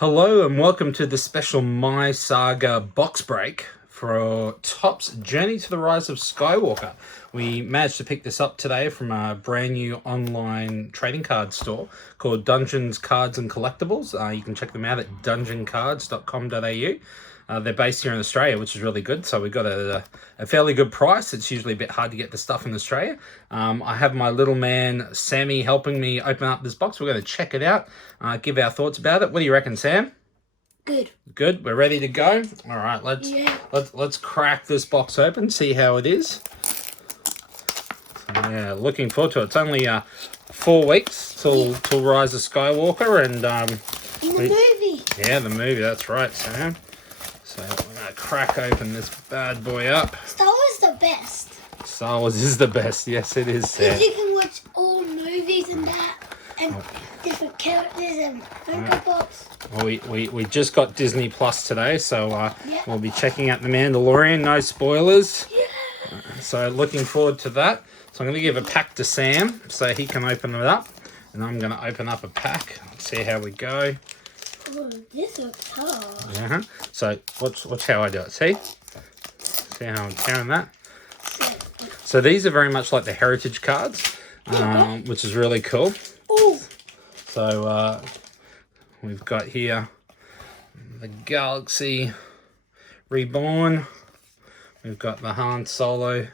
Hello and welcome to the special My Saga box break for Top's Journey to the Rise of Skywalker. We managed to pick this up today from a brand new online trading card store called Dungeons, Cards and Collectibles. You can check them out at dungeoncards.com.au. They're based here in Australia, which is really good. So we got a fairly good price. It's usually a bit hard to get the stuff in Australia. I have my little man, Sammy, helping me open up this box. We're going to check it out, give our thoughts about it. What do you reckon, Sam? Good. Good. We're ready to go. All right, let's crack this box open, see how it is. So, yeah, looking forward to it. It's only 4 weeks till Rise of Skywalker, and in the movie. Yeah, the movie. That's right, Sam. So we're gonna crack open this bad boy up. Star Wars is the best. Star Wars is the best. Yes, it is, Sam. Because you can watch all movies and that, and different characters and Funko Pops. Well, we just got Disney Plus today, so we'll be checking out The Mandalorian. No spoilers. Yeah. So looking forward to that. So I'm going to give a pack to Sam so he can open it up. And I'm going to open up a pack. Let's see how we go. Oh, this looks hard. Uh-huh. So watch how I do it. See how I'm carrying that? So these are very much like the heritage cards, which is really cool. Oh. So we've got here the Galaxy Reborn. We've got the Han Solo,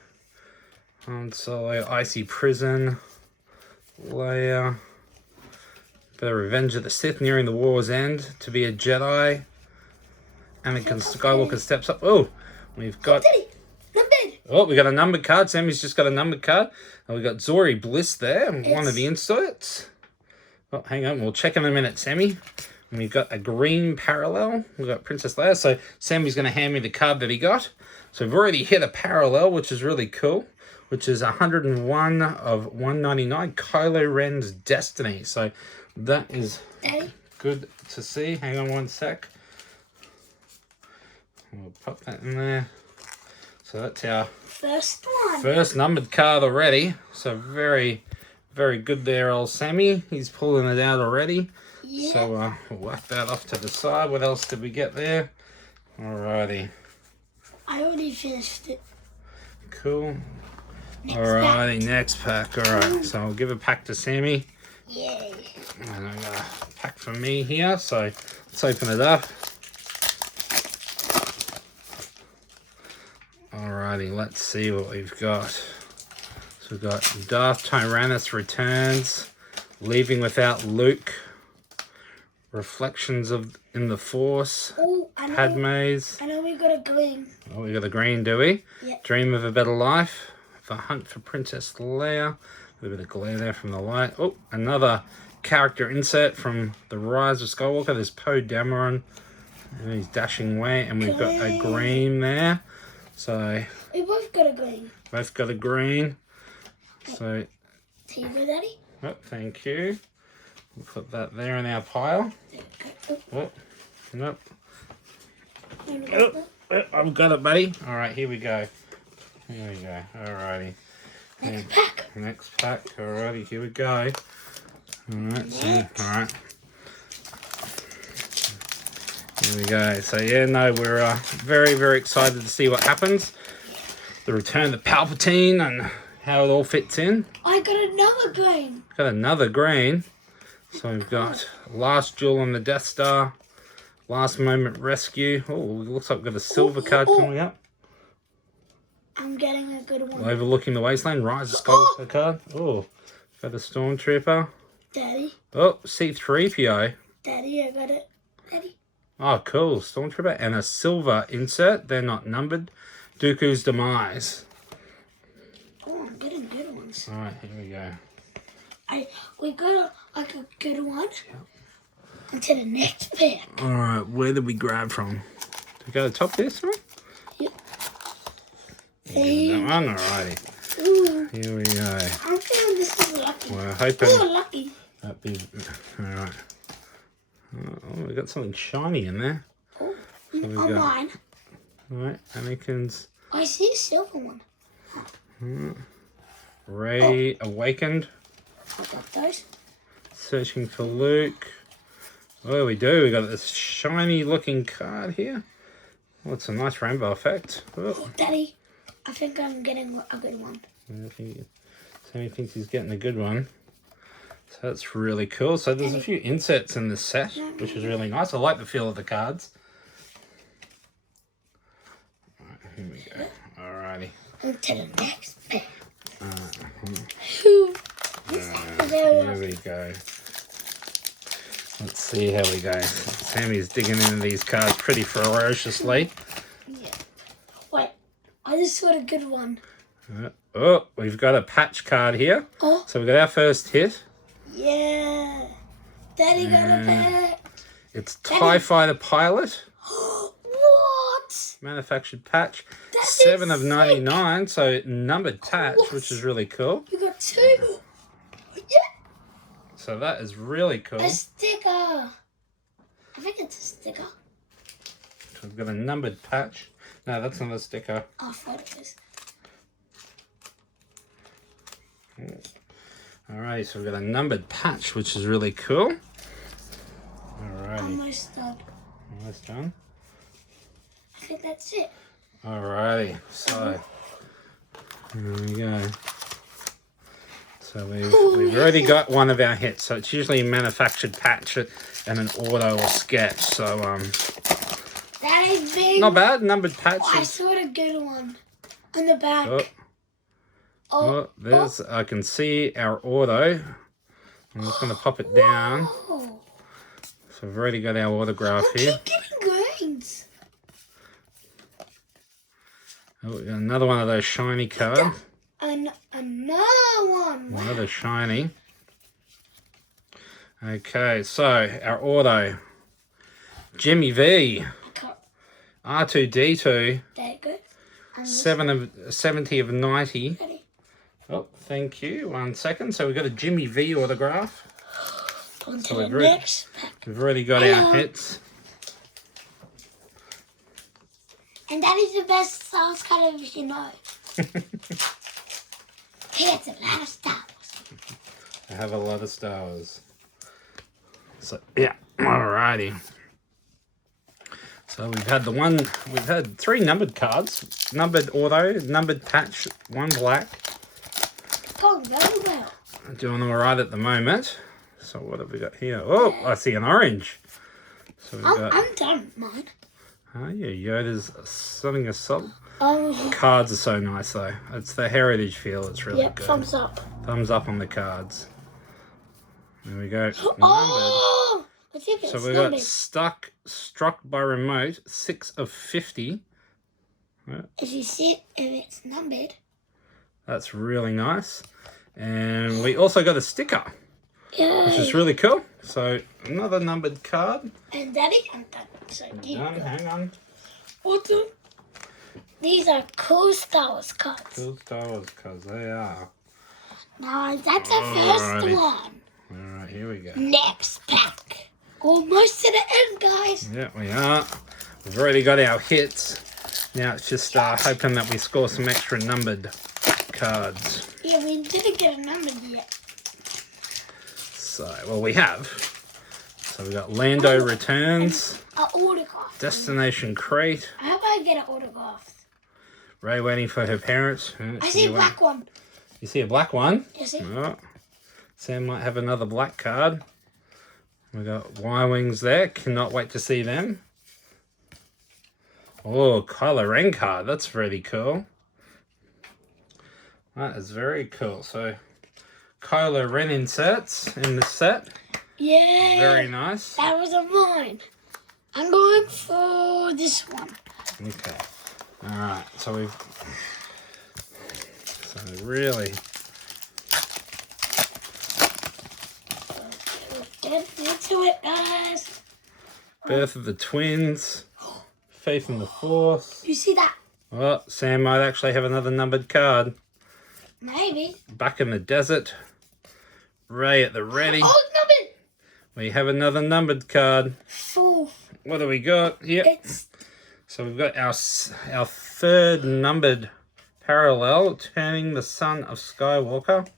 Icy Prison, Leia, the Revenge of the Sith, nearing the war's end, to be a Jedi. Anakin Skywalker steps up. Oh, we've got... Oh, we got a numbered card. Sammy's just got a numbered card. And we've got Zori Bliss there, one of the inserts. Oh, hang on, we'll check in a minute, Sammy. And we've got a green parallel. We've got Princess Leia. So Sammy's going to hand me the card that he got. So we've already hit a parallel, which is really cool, which is 101 of 199, Kylo Ren's Destiny. So that is good to see. Hang on one sec. We'll pop that in there. So that's our first numbered card already. So very, very good there, old Sammy. He's pulling it out already. Yeah. So we'll whack that off to the side. What else did we get there? Alrighty. I already finished it. Cool. Alrighty, next pack. Alright, so I'll give a pack to Sammy. Yay. And I got a pack for me here, so let's open it up. Alrighty, let's see what we've got. So we've got Darth Tyrannus Returns, Leaving Without Luke, Reflections in the Force, Padme's. I know we got a green. Oh, we got a green, do we? Yeah. Dream of a Better Life, The Hunt for Princess Leia. A little bit of glare there from the light. Oh, another character insert from the Rise of Skywalker. There's Poe Dameron, and he's dashing away, and we've got a green there. So we both got a green. Both got a green. So here you go, Daddy. Oh, thank you. We'll put that there in our pile. Oh, nope. Oh, I've got it, buddy. All right, here we go. Here we go. Alrighty. Next pack. Next pack. Alrighty, here we go. Alright, so, alright. Here we go. So yeah, no, we're very, very excited to see what happens. The return of Palpatine and how it all fits in. I got another green. Got another green. So we've got Last Duel on the Death Star, Last Moment Rescue. Oh, looks like we've got a silver card coming up. I'm getting a good one. Overlooking the Wasteland, Rise of Skywalker card. Oh, got a Stormtrooper. Daddy. Oh, C-3PO. Daddy, I got it. Daddy. Oh, cool. Stormtrooper and a silver insert. They're not numbered. Dooku's Demise. Oh, I'm getting good ones. All right, here we go. We got a good one. Yeah. Until the next pack. All right, where did we grab from? Did we go to the top of this one? Yep. That one, alrighty. Ooh. Here we go. I'm feeling this is lucky. We're hoping lucky. that'd be alright. Oh, we got something shiny in there. Oh, so on mine. Alright, Anakin's. I see a silver one. Rey Awakened. I got those. Searching for Luke. Oh, we do. We got this shiny looking card here. Oh, it's a nice rainbow effect. Oh. Daddy, I think I'm getting a good one. Sammy thinks he's getting a good one. So that's really cool. So there's a few insets in this set, which is really nice. I like the feel of the cards. Alright, here we go. Alrighty. On to the next pack. Here we go. Let's see how we go. Sammy's digging into these cards pretty ferociously. Yeah. Wait, I just saw a good one. Oh, we've got a patch card here. Oh. So we got our first hit. Yeah. Daddy got a pack. It's TIE Fighter Pilot. What? Manufactured patch. That 7 is of 99. So numbered patch, which is really cool. You got 2. Yeah. So that is really cool. A sticker. I think it's a sticker. So we've got a numbered patch. No, that's not a sticker. I thought it was. Alright, so we've got a numbered patch, which is really cool. Alrighty. Almost done. Almost done. I think that's it. Alrighty, so there we go. So we've already got one of our hits. So it's usually a manufactured patch and an auto or sketch. So That is big. not bad. Numbered patch. I saw a good one on the back. Oh, there's. I can see our auto. I'm just going to pop it down. Whoa. So we've already got our autograph here. Keep getting greens. Oh, we got another one of those shiny cards. Another one. Wow. Another shiny. Okay, so our auto. Jimmy V. R2D2. There you go. 70 of 90. Ready. Oh, thank you. 1 second. So we've got a Jimmy V autograph. On to So the we've next pack. We've already got our hits. And that is the best Star Wars card if you know. Here's a lot of Star Wars. I have a lot of Star Wars. So yeah, alrighty. So we've had 3 numbered cards. Numbered auto, numbered patch, 1 black. Going very well. Doing alright at the moment. So what have we got here? Oh, I see an orange. So we've got I'm done with mine. oh yeah, Yoda's Sonic Assault. Oh, Cards are so nice though. It's the heritage feel, it's really good. thumbs up. Thumbs up on the cards. There we go. Numbered. Oh! I think it's So we got struck by remote, 6 of 50. If you see it, if it's numbered. That's really nice. And we also got a sticker, Yeah. which is really cool. So another numbered card. And Daddy, I'm done. So you Done, hang on. Hold on. These are cool Star Wars cards. Cool Star Wars cards, they are. Now that's the first Alrighty. one. Alright, here we go. Next pack. Almost to the end, guys. Yeah, we are. We've already got our hits. Now it's just hoping that we score some extra numbered cards. Yeah, we didn't get a number yet. So, well, we have. So we got Lando Returns, An autograph. Destination Crate, How about I get an autograph? Ray waiting for her parents. I see a black one. You see a black one? You see? Oh, Sam might have another black card. We got Y-Wings there. Cannot wait to see them. Oh, Kylo Ren card. That's really cool. That is very cool. So, Kylo Ren inserts in this set. Yeah. Very nice. That was mine. I'm going for this one. Okay. Alright, so really. Get into it, guys. Birth of the Twins. Faith in the Force. You see that? Oh, Sam might actually have another numbered card. Maybe. Back in the Desert. Ray at the ready. Oh, numbered. We have another numbered card. 4. What do we got? Yep. It's So we've got our third numbered parallel, Turning the Son of Skywalker.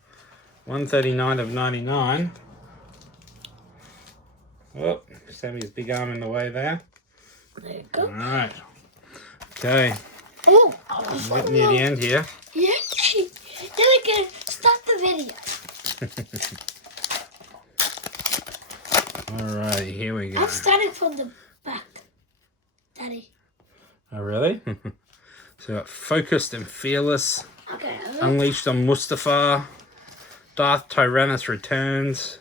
139 of 99. Oh, Sammy's big arm in the way there. There you go. Alright. Okay. Oh, We're getting near the end here. Yeah. Then we can start the video. Alright, here we go. I'm starting from the back, Daddy. Oh, really? So, Focused and Fearless. Okay. Unleashed on Mustafar. Darth Tyrannus returns.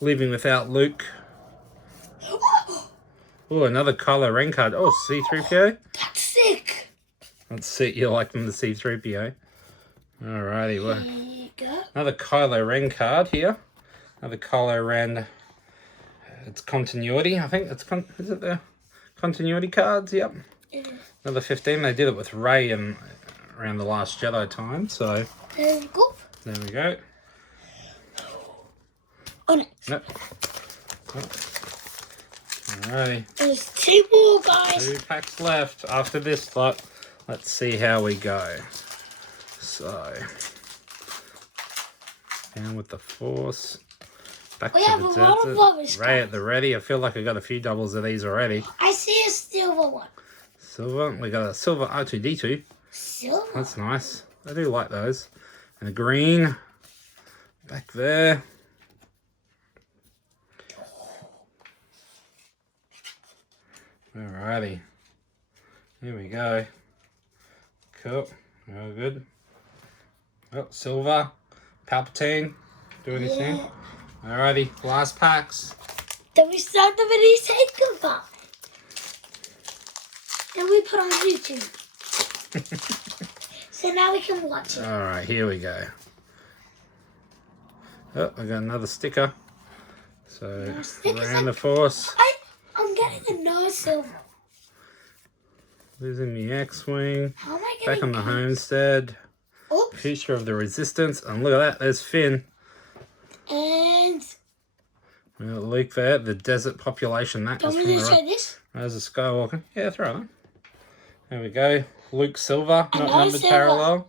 Leaving without Luke. Oh, another Kylo Ren card. Oh, C-3PO. That's sick. Let's see. You like them, the C-3PO. Alrighty. Well, There you go. another Kylo Ren card here. Another Kylo Ren. It's continuity. I think it's is it the continuity cards? Yep. It is. Another 15. They did it with Rey and around the Last Jedi time. So There you go. there we go. Oh, no. Nope. Alrighty. There's 2 more, guys. 2 packs left after this lot. Let's see how we go. So, down with the Force. Back We to have the a lot of desert. rubbish Ray at the ready. I feel like I got a few doubles of these already. I see a silver one. Silver. We got a silver R2D2. Silver? That's nice. I do like those. And a green. Back there. Alrighty. Here we go. Cool. All good. Oh, silver. Palpatine. Do anything. Yeah. Alrighty. Last packs. Then we start the video saying goodbye. Then we put on YouTube. So now we can watch it. Alright, here we go. Oh, I got another sticker. So, More stickers around the Force. I'm getting a no silver. Losing the X-Wing. How am I Back getting on the homestead. Oops. Future of the Resistance. And look at that, there's Finn. And Well, Luke there, the desert population. That do is you from want me to show the this? Rise of Skywalker. Yeah, throw it on. There we go. Luke Silver, not Another numbered silver. parallel.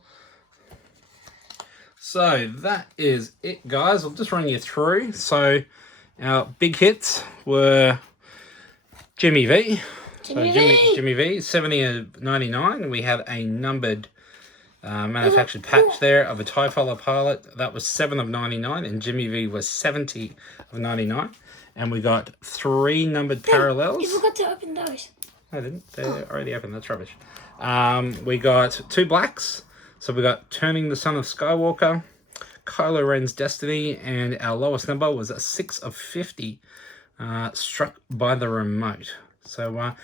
So that is it, guys. I'll just run you through. So our big hits were Jimmy V. Jimmy V. Jimmy V, 70 of 99. We have a numbered manufactured patch there of a TIE Fighter pilot. That was 7 of 99, and Jimmy V was 70 of 99. And we got 3 numbered parallels. You forgot to open those. I didn't. They're already open. That's rubbish. We got 2 blacks. So we got Turning the Son of Skywalker, Kylo Ren's Destiny, and our lowest number was a 6 of 50, Struck by the Remote. So,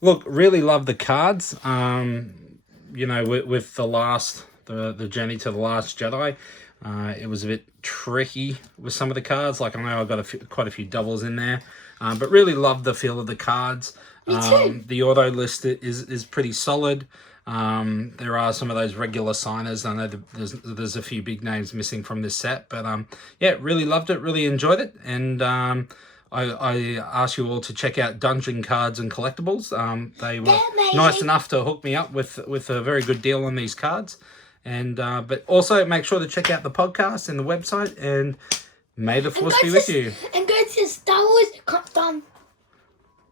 look, really love the cards. You know, with the Journey to the Last Jedi, it was a bit tricky with some of the cards. Like, I know I got quite a few doubles in there, but really love the feel of the cards. Me too. The auto list is pretty solid. There are some of those regular signers. I know there's a few big names missing from this set, but yeah, really loved it, really enjoyed it, and I ask you all to check out Dungeon Cards and Collectibles. They were nice enough to hook me up with a very good deal on these cards, and but also make sure to check out the podcast and the website, and may the Force be with you. And go to Star Wars